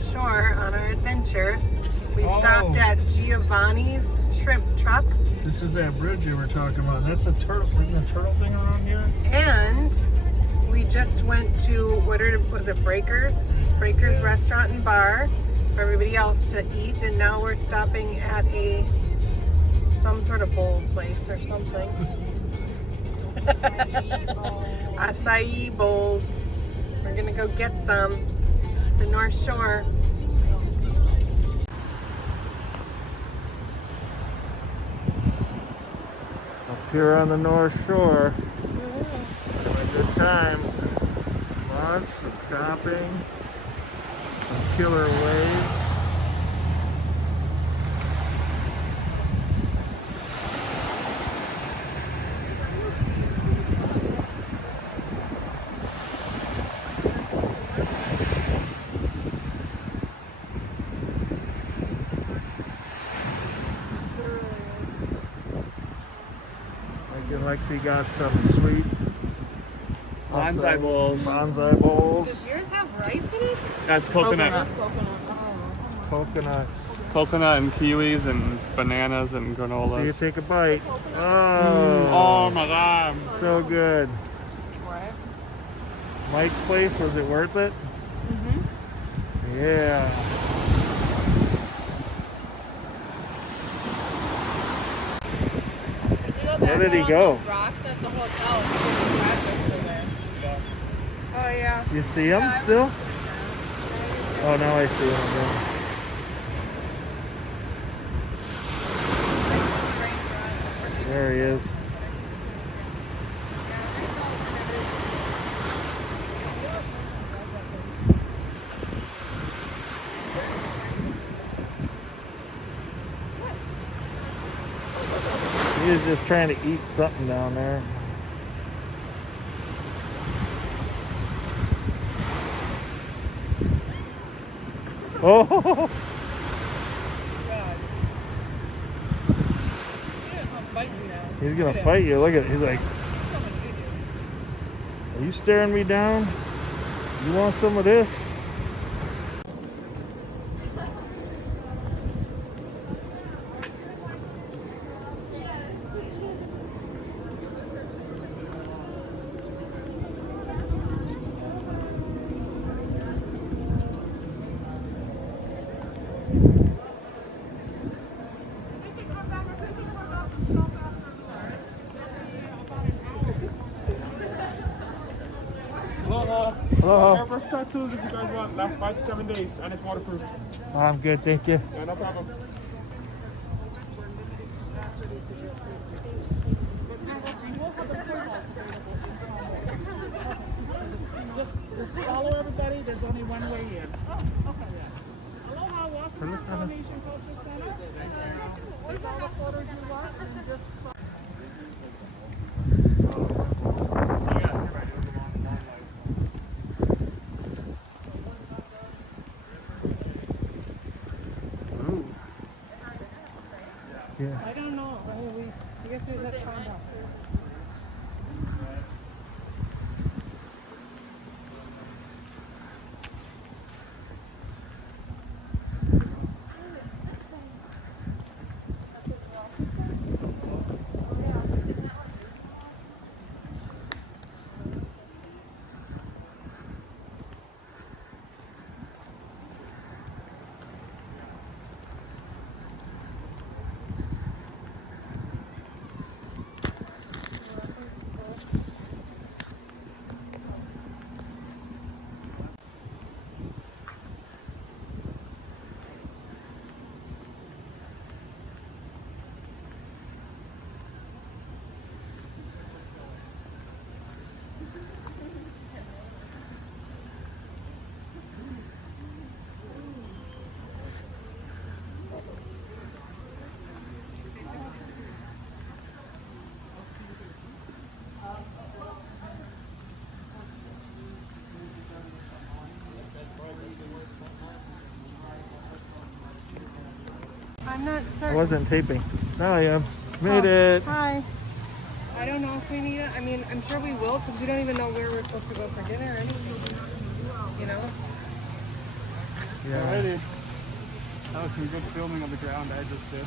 Shore on our adventure. We stopped at Giovanni's Shrimp Truck. This is that bridge you were talking about. That's a turtle. Isn't a turtle thing around here? And we just went to, was it Breakers? Breakers Restaurant and Bar for everybody else to eat. And now we're stopping at some sort of bowl place or something. Acai bowls. We're gonna go get some. The North Shore. Up here on the North Shore. Having a good time. Lunch, some shopping, some killer waves. Lexi got some sweet bonsai bowls. Bonsai bowls. Does yours have rice in it? That's coconut. Coconuts. Coconut and kiwis and bananas and granolas. So you take a bite. Oh my god. So good. What? Mike's place, was it worth it? Mm-hmm. Yeah. Where did he go? Rocks at the hotel. Oh yeah. You see him still? Oh, now I see him again. There he is. He was just trying to eat something down there. Oh! He's gonna fight you. Look at it. He's like, are you staring me down? You want some of this? Hello. Airbrush tattoos if you guys want. Last 5 to 7 days and it's waterproof. I'm good, thank you. Yeah, no problem. Just follow everybody. There's only one way in. Oh, okay. Yeah. Aloha, welcome to the Polynesian Cultural Center. Take all the photos you want and just... Yeah. I don't know. I guess we let find out. I'm not certain. I wasn't taping. Now I am. Made it. Hi. I don't know if we need it. I mean, I'm sure we will because we don't even know where we're supposed to go for dinner or anything. You know? Yeah. Alrighty. That was some good filming of the ground I just did.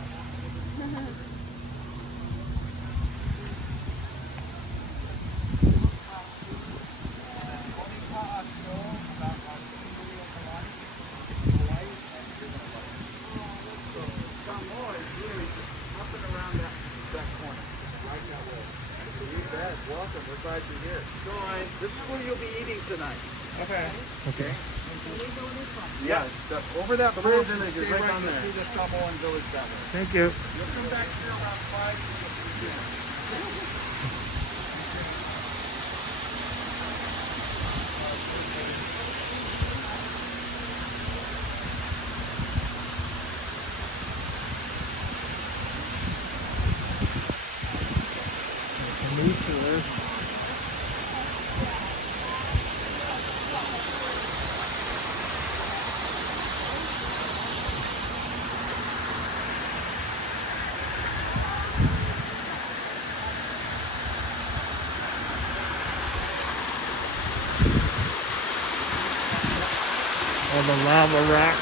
Welcome, we're glad you're here. Join. This is where you'll be eating tonight. Okay. Okay. Yeah, over that bridge and stay right right on to there. see the Samoan village that way. Thank you. You'll come back here around 5 and you'll see dinner. All the lava rock.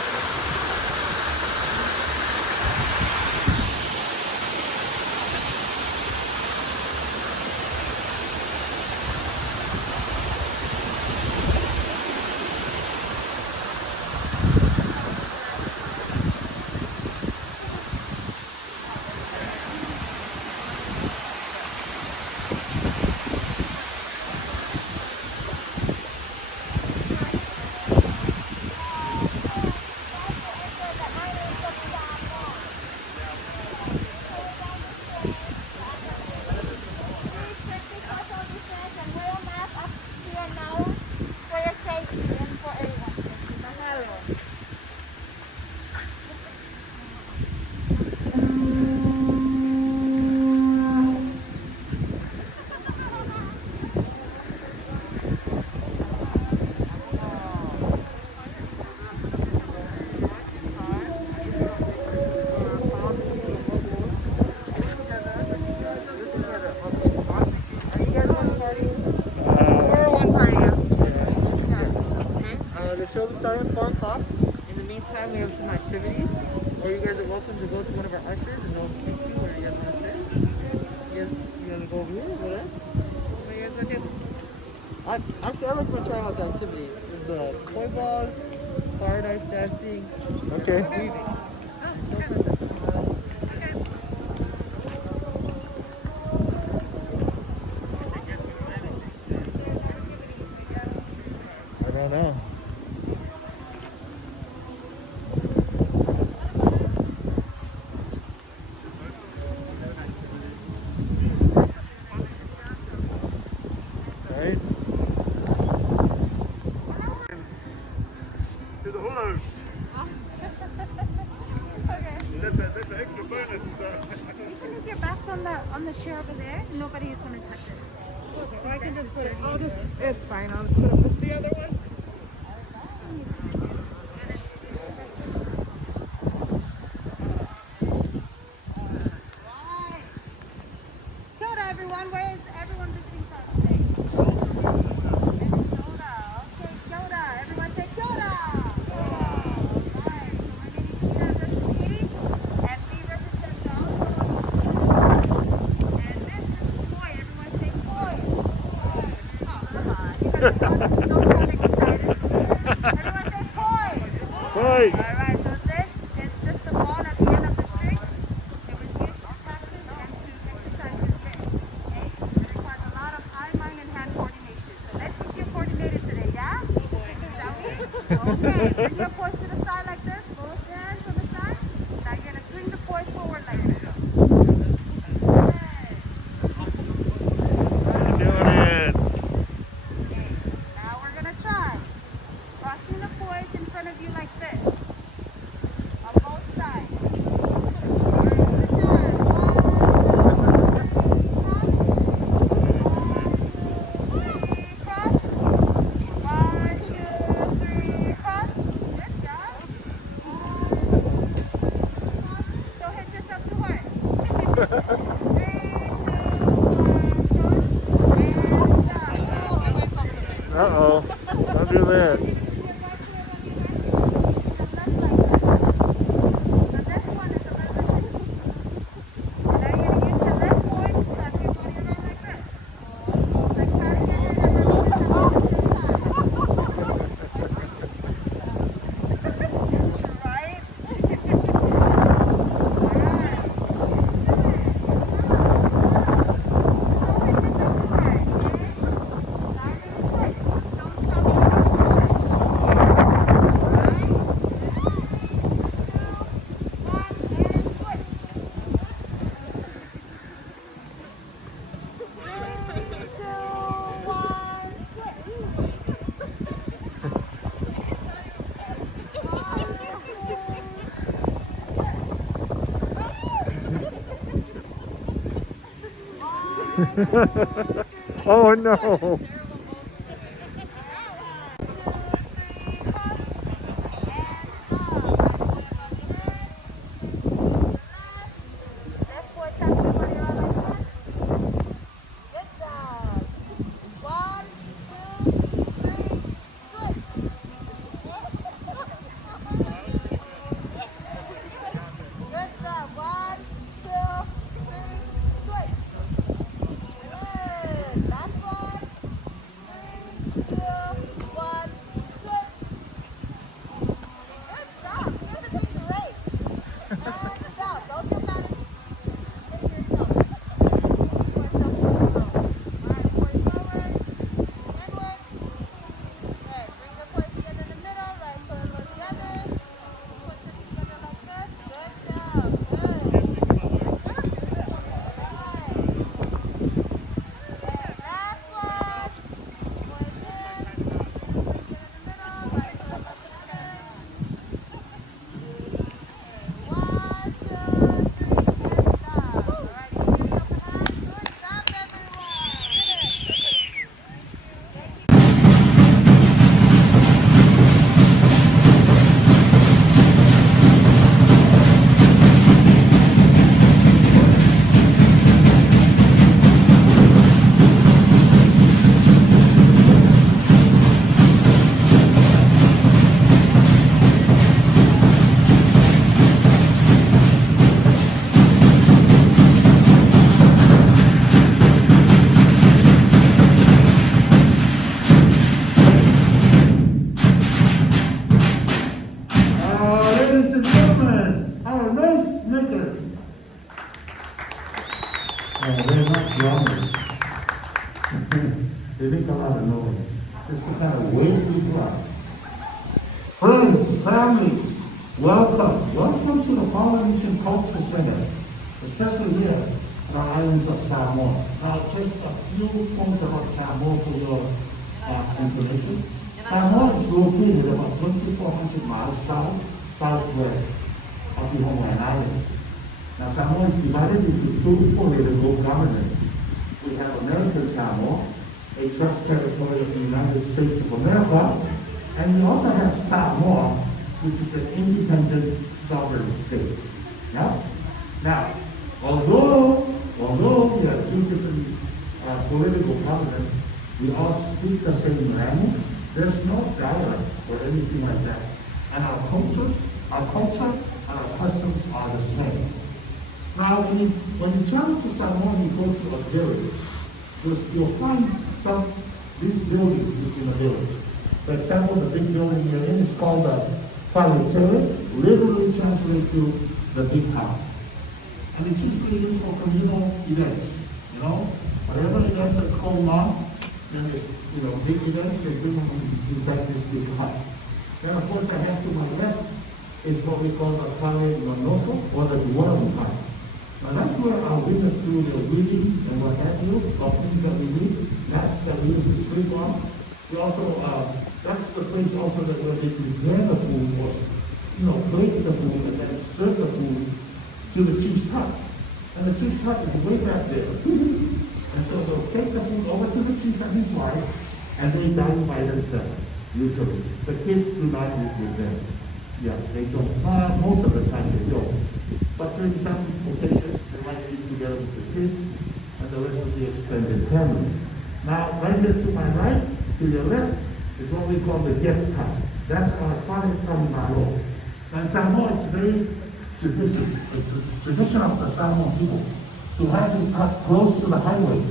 The show will start at 4 o'clock. In the meantime, we have some activities. Or you guys are welcome to go to one of our ushers and they'll teach you where you guys want to sit. You want to go over here or there? What you guys want to do? Actually, I recommend trying out the activities. There's the koi balls, fire knife dancing, Okay. weaving. I don't know. Right? To the hula. Okay. That's an extra bonus. Put your backs on the chair over there. Nobody's gonna touch it. I can just put it. It's fine. I'll just put it with the other one. Right. Kia ora, everyone. Where is everyone visiting from today? Kia ora. Okay, kia ora. Everyone say kia ora. Right. So my name is Tina versus Katie, and we represent the and this is koi. Everyone say koi. Oh, come on. You guys don't sound excited. Everyone say koi. Right. Alright, so this is just the ball at the end of the string. It was used to practice and to exercise your wrist. Okay? It requires a lot of eye, mind, and hand coordination. So let's get you coordinated today, yeah? Shall we? Okay, bring your poise to the side like this. Both hands on the side. Now you're going to swing the poise forward like this. Doing it. Okay, now we're going to try. Crossing the poise in front of you like this. On both sides. Good job. 1, 2, 3, cross. 1, 2, 3, cross. Good job. Oh no. Left foot taps the body around like this. Good job. 1, 2, 3, switch. Good job. 1, 2, 3, switch. Good. Last one. 3, 2, 1, switch. Good job. Everything's great. And stop. Don't feel bad. Take yourself. Yourself to the floor. Alright, voice forward. Inward. Good. Bring the foot together in the middle. Right foot over the other. Put this together like this. Good job. Good. Alright. And last one. Voice in. Foot together in the middle. Right foot over the other. One, two, three, and stop. All right, give yourself a hand. Good job, everyone. Thank you. Ladies and gentlemen, our race makers. They're not drummers. They make a lot of noise. Just to kind of wake people up. Friends, families, welcome. Welcome to the Polynesian Cultural Center, especially here on our islands of Samoa. Now, just a few points about Samoa for your information. Samoa is located about 2,400 miles southwest of the Hawaiian Islands. Now, Samoa is divided into two political governments. We have American Samoa, a trust territory of the United States of America, and we also have Samoa, which is an independent sovereign state. Yeah? Now, although we have two different political governments, we all speak the same language. There's no dialect or anything like that. And our culture and our customs are the same. Now, when you travel to Samoa and you go to a village, you'll find these buildings within a village. For example, the big building you're in is called the Palitere, literally translated to the big house. And it's usually used for communal events, whatever events that's going on, and big events, they bring them inside this big hut. Then of course I have to my left is what we call the Kale Manoso, or the dwelling hut. Now that's where our women do their weaving and what have you, of things that we do, mats that we used to sleep on. We also, that's the place also that where they prepare the food, or plate the food and then serve the food to the chief's hut. And the chief's hut is way back there. And so they'll take the food over to the chief and his wife, and they dine by themselves, usually. The kids do not eat with them. Yeah, they don't. Most of the time they don't. But during some occasions, they might eat together with the kids and the rest of the extended family. Now, right here to my right, to your left, is what we call the guest hut. That's our Whare Tamimalo. And Samoa is very traditional. It's the tradition of the Samoan people to have this hut close to the highway.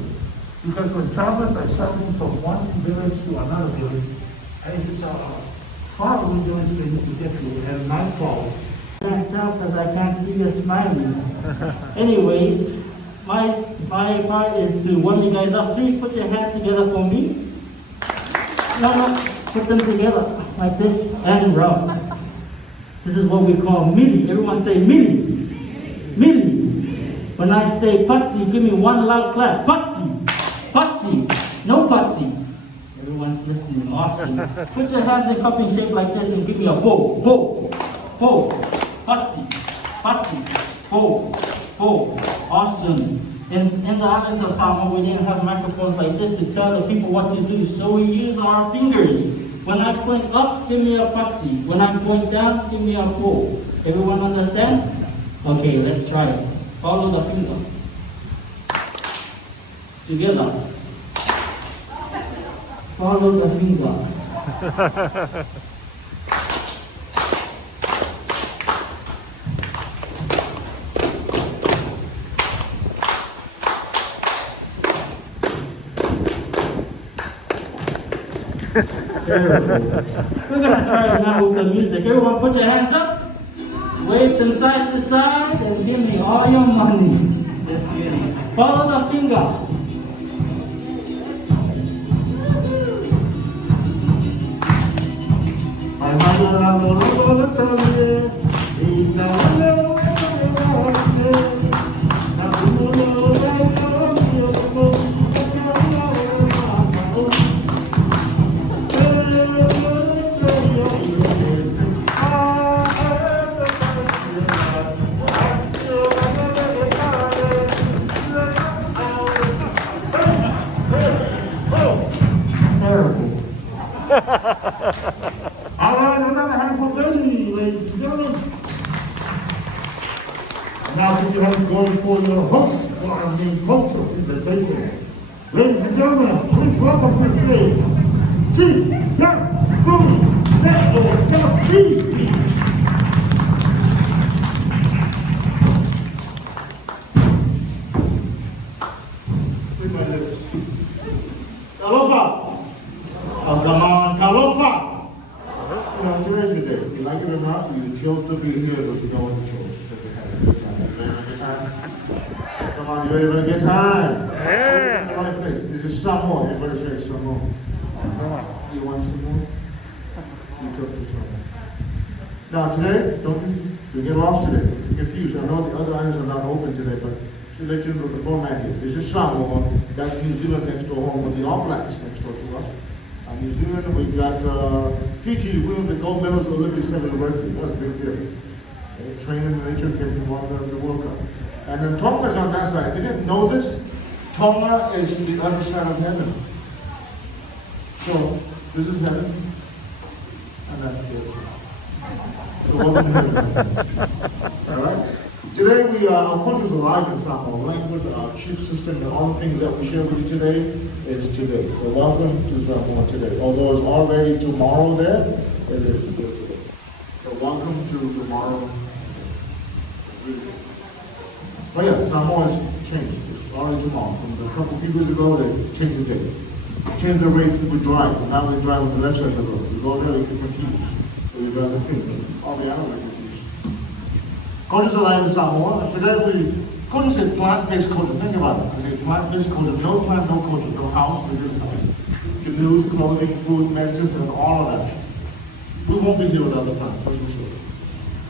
Because when travelers are traveling from one village to another village, and if it's a far away village they need to get to, and nightfall. I can't tell because I can't see you smiling. Anyways, my part is to warm you guys up. Please put your hands together for me. No, put them together like this and rub. This is what we call mili. Everyone say mili. Mili. When I say putty, give me one loud clap. Putty. Putty. No putty. Everyone's listening. Awesome. Put your hands in cupping shape like this and give me a bo, bo, bo. Putty. Putty. Bo, bo. Awesome. In the islands of Samoa, we didn't have microphones like this to tell the people what to do, so we use our fingers. When I'm going up, give me a pati. When I'm going down, give me a pull. Everyone understand? Okay, let's try it. Follow the finger. Together. Follow the finger. Terrible. We're gonna try it now with the music. Everyone put your hands up. Wave from side to side and give me all your money. Just kidding. Follow the finger. Terrible. All right, another hand for Betty, ladies and gentlemen. And now put your hands going for your host for our main cultural presentation. Ladies and gentlemen, please welcome to the stage, Chief Young Silly Network Duffy. With my lips. Talofa! Oh, come on, Talofa! You know, today's your day. You like it or not, you chose to be here, but you know what you chose. That you had a good time. You ready for a good time? Come on, you ready for a good time? Yeah! In the right place. This is some more. Everybody say some more. You want some more? You took this one. Now, today, don't get lost today. Don't get confused. I know the other islands are not open today, but to let you know the format here. This is Samoa. That's New Zealand next door home with the All Blacks next door to us. New Zealand, we've got Fiji winning the gold medals at Olympics 7 rugby. That's a big deal. Training in nature came from the World Cup. And then Tonga's on that side. If you didn't know this, Tonga is the other side of heaven. So, this is heaven, and that's the other side. So, welcome to heaven. All right? Today, our culture is alive in Samoa. Language, our chief system, and all the things that we share with you today is today. So welcome to Samoa today. Although it's already tomorrow there, it is still today. So welcome to tomorrow. But yeah, Samoa has changed. It's already tomorrow. From a couple few years ago, they changed the date. Changed the rate people drive. Now we drive on the left side of the road. We go there, we get confused. So we drive the thing. All the animals are confused. Culture's alive in Samoa, and today culture's a plant-based culture. Think about it. It's a plant-based culture. No plant, no culture. No house, no business house. Canoes, clothing, food, medicines, and all of that. We won't be here without the plants, that's for sure.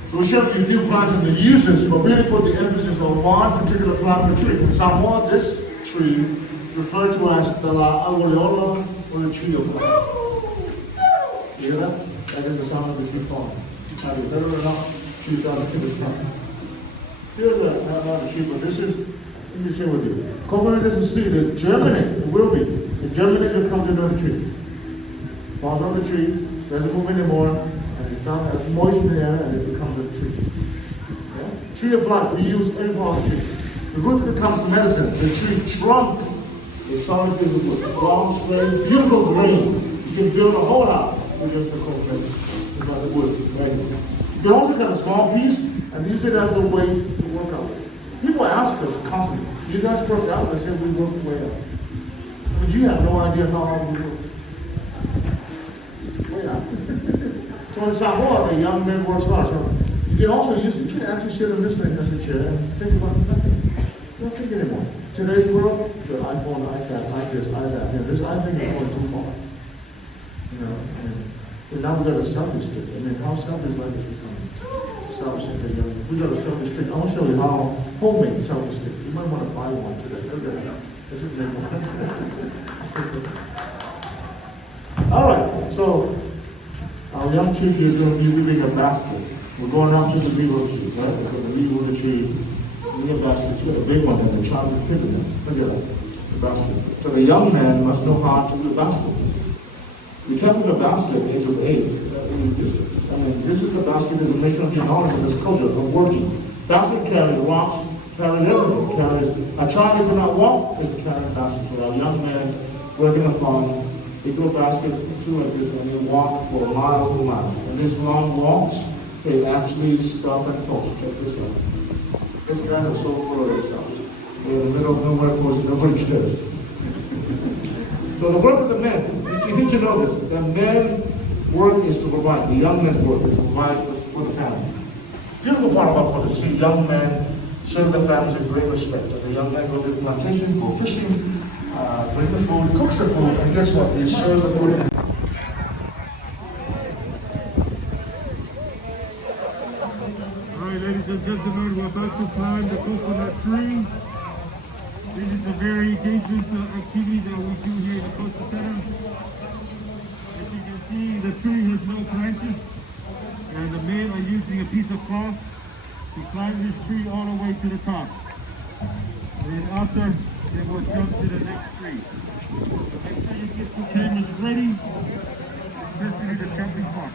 So we'll share with you a few plants and the uses, but really put the emphasis on one particular plant or tree. In Samoa, this tree referred to as the La Aureola or the tree of life. You hear that? That is the sound of the tree falling. Have you heard it or not? Trees out in the sun. Here's not a tree, but this is, let me share with you. Coconut is a seed that germinates, it will be. It germinates and comes into the tree. Falls on the tree, doesn't move anymore, and it's found as moisture in the air, and it becomes a tree. Yeah? Tree of life, we use every part of the tree. The root becomes medicine. The tree trunk is solid piece of wood. Long, straight, beautiful grain. You can build a whole house with just the coconut. It's like the wood, right? You can also cut a small piece and use it as a weight to work out with. People ask us constantly, do you guys work out? I said, we work way out. I mean, you have no idea how hard we work. Way out. So in Samoa, the young men work hard. So you can also use it. You can actually sit on this thing as a chair and think about nothing. Don't think anymore. Today's world, the iPhone, iPad, iPad, iPad. You know, this iPhone is going too far. You know, and now we got a selfie stick. I mean, how selfish life is becoming. Selfie stick. We got a selfie stick. I want to show you how homemade selfie stick. You might want to buy one today. This is big one. All right. So our young chief here is going to be weaving a basket. We're going out to the middle of the tree, right? We're going to leave with the tree. You need a basket, you got a big one, and the child can figure it out, the basket. So the young man must know how to do the basket. You can't put a basket at the age of 8. This is the basket as a mission of your knowledge of this culture, of working. Basket carries rocks, carries everything, carries a child that cannot walk is carrying a basket. So a young man working a farm, they go basket two like this and they walk for miles and miles. And these long walks, they actually stop and talk. Check this out. This guy is so full of themselves. They're in the middle of nowhere, of course, nobody cares. So the work of the men, you need to know this, the men's work is to provide, the young men's work is to provide for the family. Beautiful part about culture, see young men serve the families with great respect. And the young man goes to the plantation, go fishing, bring the food, cooks the food, and guess what? He serves the food. Alright, ladies and gentlemen, we're about to climb the coconut tree. This is a very dangerous activity that we do here in the Cultural Center. As you can see, the tree has no branches, and the men are using a piece of cloth to climb this tree all the way to the top. And then after, they will jump to the next tree. Make sure you get your cameras ready, especially the jumping part.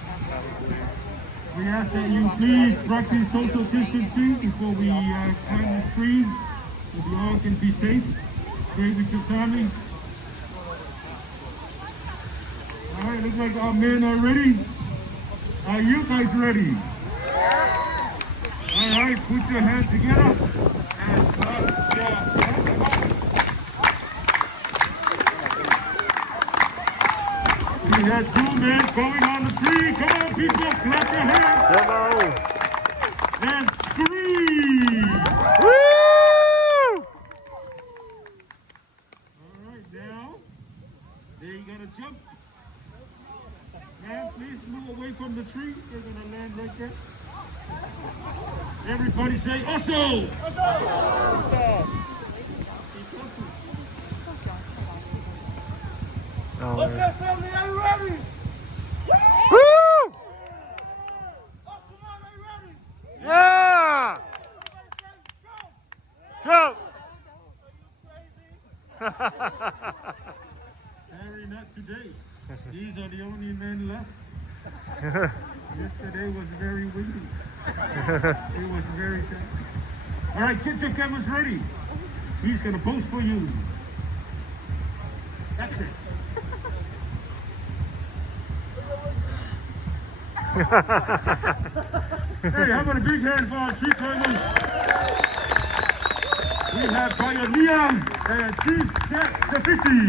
We ask that you please practice social distancing before we climb the tree, so we all can be safe. Stay with your families. All right, looks like our men are ready. Are you guys ready? All right, put your hands together and clap your hands. We had 2 men going on the tree. Come on, people, clap your hands. Hello. And scream. Woo! All right, now, they're gonna jump. Man, please move away from the tree. They're gonna land right there. Everybody say, Oso! Oso! Okay, family, are you ready? Woo! Oh, come on, are you ready? Yeah! Jump! Harry, not today. These are the only men left. Yesterday was very windy. It was very sad. All right, get your cameras ready. He's gonna post for you. That's it. Hey, how about a big hand for our tree climbers? We have Pioneer and Chief Cat Graffiti.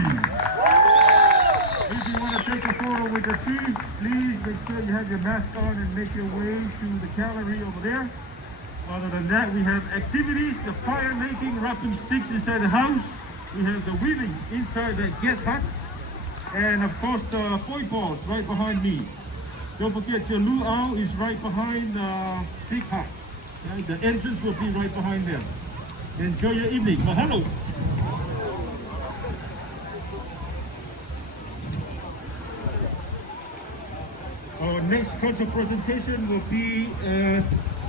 If you want to take a photo with the tree, please make sure you have your mask on and make your way to the gallery over there. Other than that, we have activities, the fire making, wrapping sticks inside the house. We have the weaving inside the guest huts. And of course, the foil balls right behind me. Don't forget your luau is right behind the big hut. Right? The entrance will be right behind them. Enjoy your evening. Mahalo. Our next cultural presentation will be at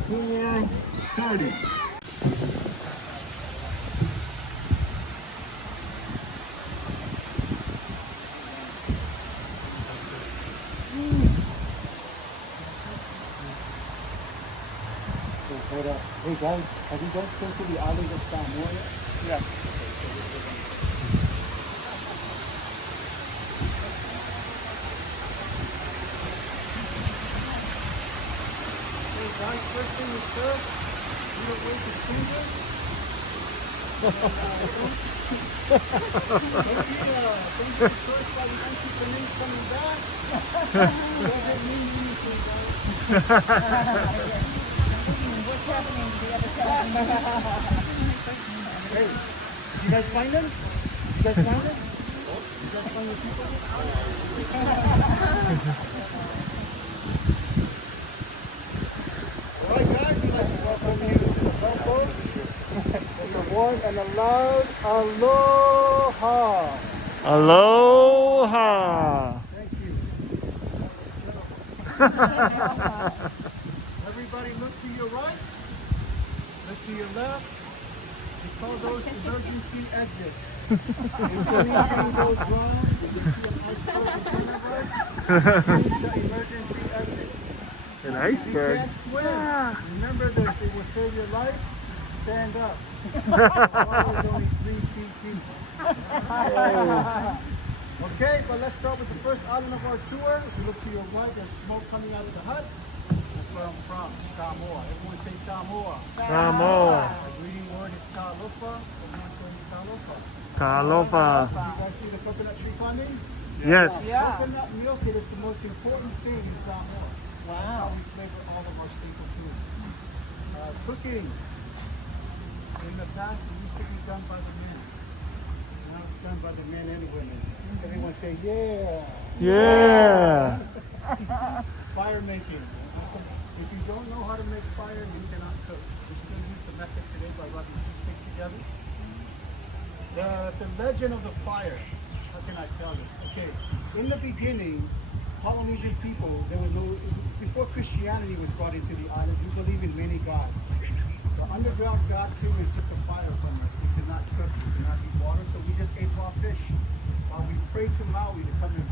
4:30. Hey guys, have you guys been to the island of Samoa yet? Yeah. Hey guys, first thing is first, you don't wait to see this. Thank you first by the entrepreneurs coming back. Doesn't mean anything, guys. What's happening to the other side? Hey, did you guys find them? Did you guys find them? Did you guys find the people? Alright guys, we'd like to welcome you to the boat. With a warm and a loud aloha. Aloha! Thank you. Everybody look to your right, look to your left, We call those emergency exits. If anything goes wrong, if you see an iceberg in front of us, use the emergency exit. An If you iceberg. can't swim, remember this, it will save your life. Stand up. Water is only 3 feet deep. Okay, but let's start with the first island of our tour. If you look to your right, there's smoke coming out of the hut. That's where I'm from, Samoa. Everyone say Samoa. Samoa. The greeting word is Talofa. Everyone say Talofa. Talofa. You guys see the coconut tree climbing? Yes. Coconut milk, it is the most important thing in Samoa. Wow. That's how we flavor all of our staple foods. Cooking. In the past, it used to be done by the men. Now it's done by the men and women. Everyone say, yeah. Yeah. Fire making. If you don't know how to make fire, you cannot cook. We still use the method today by rubbing 2 sticks together. The legend of the fire. How can I tell this? Okay, in the beginning, Polynesian people, there was no, before Christianity was brought into the islands, we believe in many gods. The underground god came and took the fire from us. We could not cook, we could not eat water, so we just ate raw fish. We prayed to Maui to come and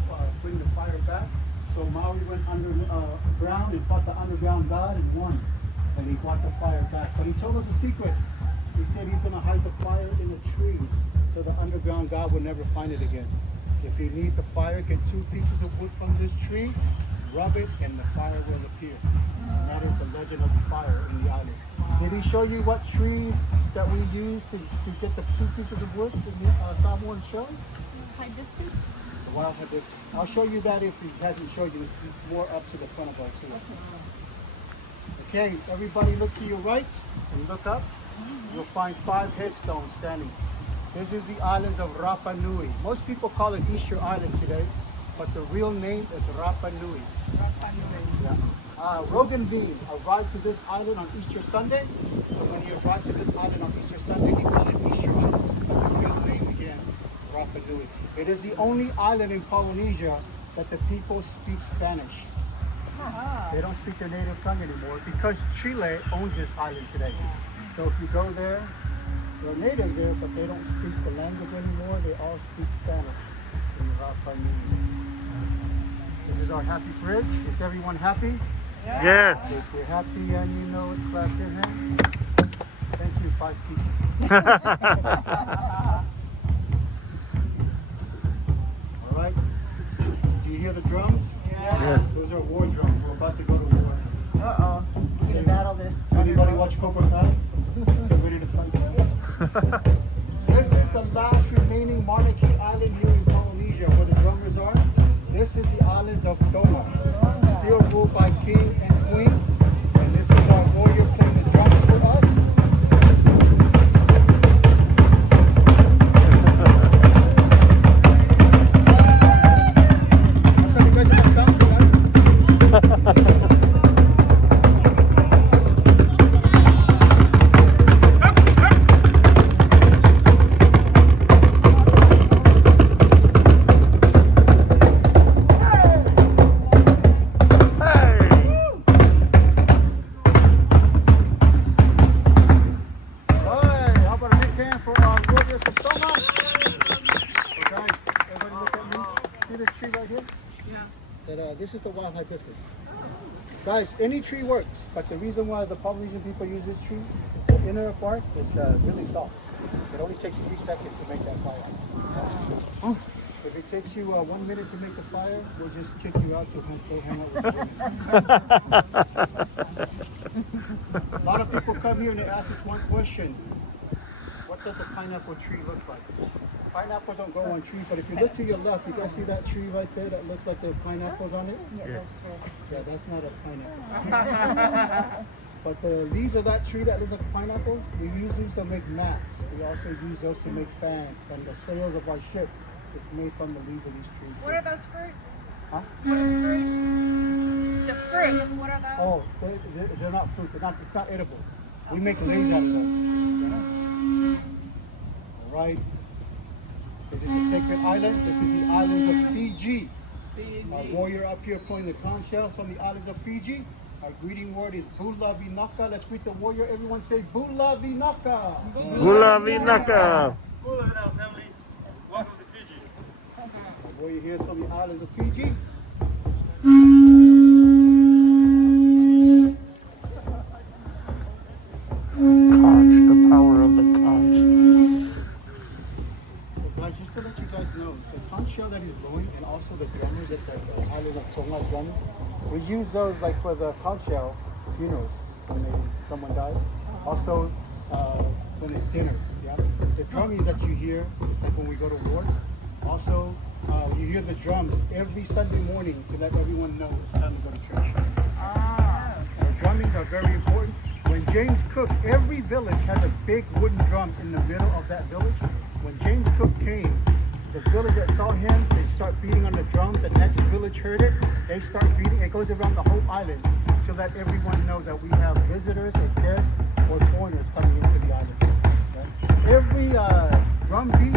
bring the fire back. So Maui went underground and fought the underground god and won. And he brought the fire back. But he told us a secret. He said he's going to hide the fire in a tree so the underground god will never find it again. If you need the fire, get 2 pieces of wood from this tree, rub it, and the fire will appear. And that is the legend of the fire in the island. Did he show you what tree that we used to get the 2 pieces of wood in the Samoan show? Hibiscus? The wild hibiscus. I'll show you that if he hasn't showed you. It's more up to the front of our tour. Okay, everybody look to your right and look up. You'll find 5 headstones standing. This is the islands of Rapa Nui. Most people call it Easter Island today, but the real name is Rapa Nui. Rogan Bean arrived to this island on Easter Sunday. So when he arrived to this island on Easter Sunday, he called it Easter Island. But the real name again, Rapa Nui. It is the only island in Polynesia that the people speak Spanish. They don't speak their native tongue anymore because Chile owns this island today. So if you go there, there are natives there, but they don't speak the language anymore. They all speak Spanish in Rapa Nui. This is our happy bridge. Is everyone happy? Yes. If you're happy and you know it, clap your hands. Thank you, 5 people. All right. Do you hear the drums? Yes. Those are war drums. We're about to go to war. Uh-oh. We're gonna battle this. So anybody watch Cobra Kai? Get ready to fight. This is the last remaining monarchy island here in Polynesia where the drummers are. This is the islands of Tonga, still ruled by king and queen. And this is our warrior playing the drums for us. How come you guys are not bouncing, guys? Alright, how about a big hand for our warriors of Soma? So guys, everybody look at me. See this tree right here? Yeah. This is the wild hibiscus. Guys, any tree works, but the reason why the Polynesian people use this tree, the inner bark is really soft. It only takes 3 seconds to make that fire. If it takes you 1 minute to make the fire, we'll just kick you out to go hang out with you. A lot of people come here and they ask us one question. What does a pineapple tree look like? Pineapples don't grow on trees, but if you look to your left, you guys see that tree right there that looks like there are pineapples on it? Yeah. Yeah, that's not a pineapple. But the leaves of that tree that looks like pineapples, we use these to make mats. We also use those to make fans. And the sails of our ship is made from the leaves of these trees. What are those fruits? Huh? What are the fruits? The fruits, what are those? Oh, they're not fruits. It's not edible. We make leis out of those. All right. This is a sacred island. This is the islands of Fiji. A warrior up here pulling the conch shells from the islands of Fiji. Our greeting word is Bula Vinaka. Let's greet the warrior. Everyone say Bula Vinaka. Bula Vinaka. Bula Vinaka, family. Welcome to Fiji. The warrior here is from the islands of Fiji. Conch, the power of the conch. So guys, just to let you guys know, the conch shell that he's blowing and also the drummers at the island of Tonga drumming, we use those like for the conch shell funerals when someone dies. Also when it's dinner. Yeah. The drummings that you hear is like when we go to war. Also, you hear the drums every Sunday morning to let everyone know it's time to go to church. The drummings are very important. When James Cook, every village has a big wooden drum in the middle of that village. When James Cook came, the village that saw him, they start beating on the drum. The next village heard it, they start beating. It goes around the whole island to let everyone know that we have visitors or guests or foreigners coming into the island. Okay? Every drum beat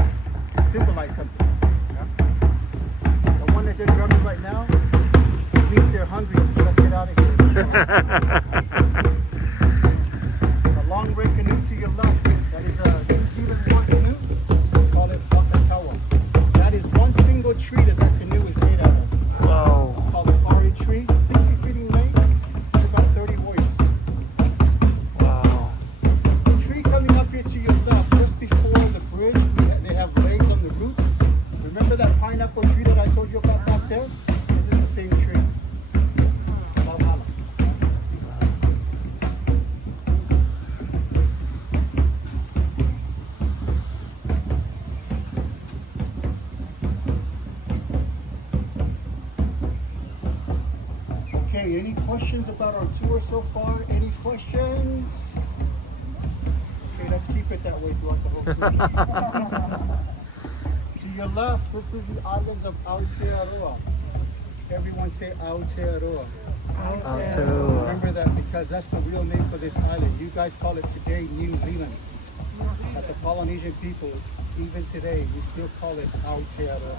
symbolizes something. Yeah? The one that they're drumming right now means they're hungry, so let's get out of here. The long red canoe to your left, that is a New Zealand war canoe. We call it Wakatawa. That is one single tree that canoe is made out of. Wow. It's called a pari tree, 60 feet in length. It's about 30 warriors. Wow. The tree coming up here to your left, just before the bridge, they have legs on the roots. Remember that pineapple tree that I told you about back there? This is the same tree. Valhalla. Okay, any questions about our tour so far? Any questions? Okay, let's keep it that way throughout the whole tour. To your left, this is the islands of Aotearoa. Everyone say Aotearoa. Aotearoa. Remember that because that's the real name for this island. You guys call it today New Zealand. But the Polynesian people, even today, we still call it Aotearoa.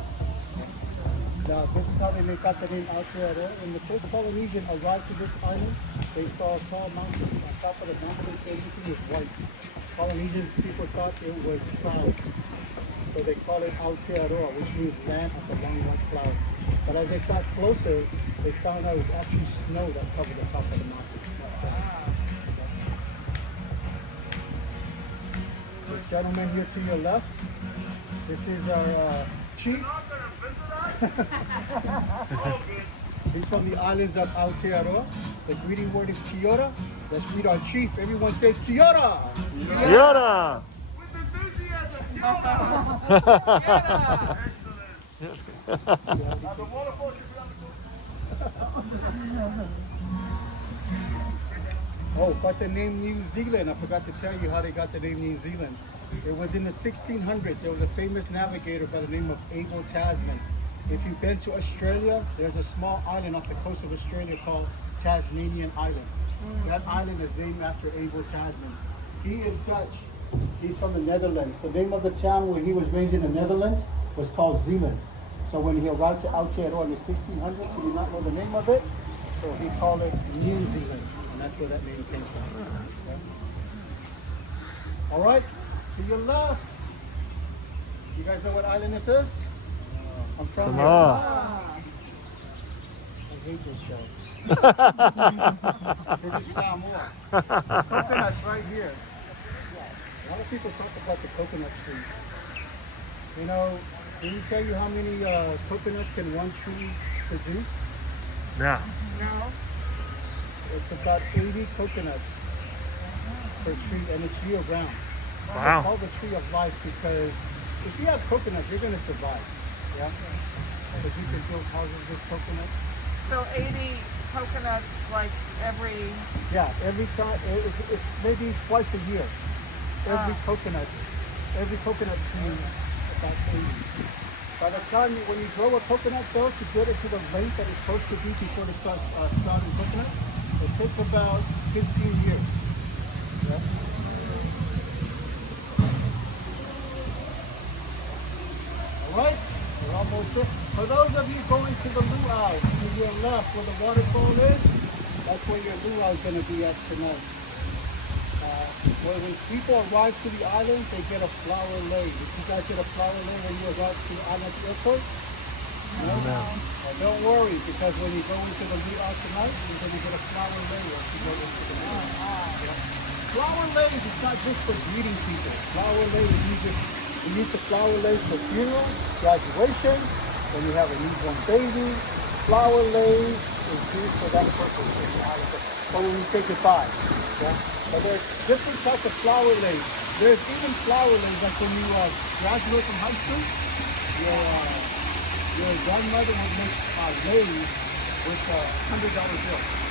Now, this is how they make up the name Aotearoa. When the first Polynesian arrived to this island, they saw tall mountains. On top of the mountains, everything was white. Polynesian people thought it was clouds. So they call it Aotearoa, which means land of the long white cloud. But as they got closer, they found out it was actually snow that covered the top of the mountain. The gentleman here to your left, this is our chief. He's from the islands of Aotearoa. The greeting word is Kia ora. Let's greet our chief. Everyone say Kia ora. Yada. Oh, but the name New Zealand, I forgot to tell you how they got the name New Zealand. It was in the 1600s. There was a famous navigator by the name of Abel Tasman. If you've been to Australia, there's a small island off the coast of Australia called Tasmanian Island. That island is named after Abel Tasman. He is Dutch. He's from the Netherlands. The name of the town where he was raised in the Netherlands was called Zeeland. So when he arrived to Aotearoa in the 1600s, he did not know the name of it, so he called it New Zealand, and that's where that name came from. Okay. All right, to your left. You guys know what island this is? I'm from here. Samoa. I hate this show. This is Samoa. Coconut's right here. A lot of people talk about the coconut tree. You know, can you tell you how many coconuts can one tree produce? Yeah. It's about 80 coconuts per tree, and it's year round. Wow. It's called the tree of life because if you have coconuts, you're going to survive. Yeah? Because you can build houses with coconuts. So 80 coconuts like every... Yeah, every time, it's maybe twice a year. Every coconut tree about 80. By the time when you grow a coconut though, to get it to the length that it's supposed to be before it starts sprouting coconut, it takes about 15 years. Yeah. All right, we're almost there. For those of you going to the luau, to your left where the waterfall is, That's where your luau is going to be at tonight. When people arrive to the island, they get a flower lei. Did you guys get a flower lei when you arrive to the island airport? No. Well, don't worry, because when you go into the luau tonight, you're going to get a flower lei as you go into the luau. Flower leis is not just for greeting people. Flower leis, we use the flower leis for funerals, graduation, when you have a newborn baby. Flower leis is used for that purpose in the island. Or when we say goodbye. Yeah? But there's different types of flower leis. There's even flower leis like when you graduate from high school, your grandmother would make leis with $100 bills.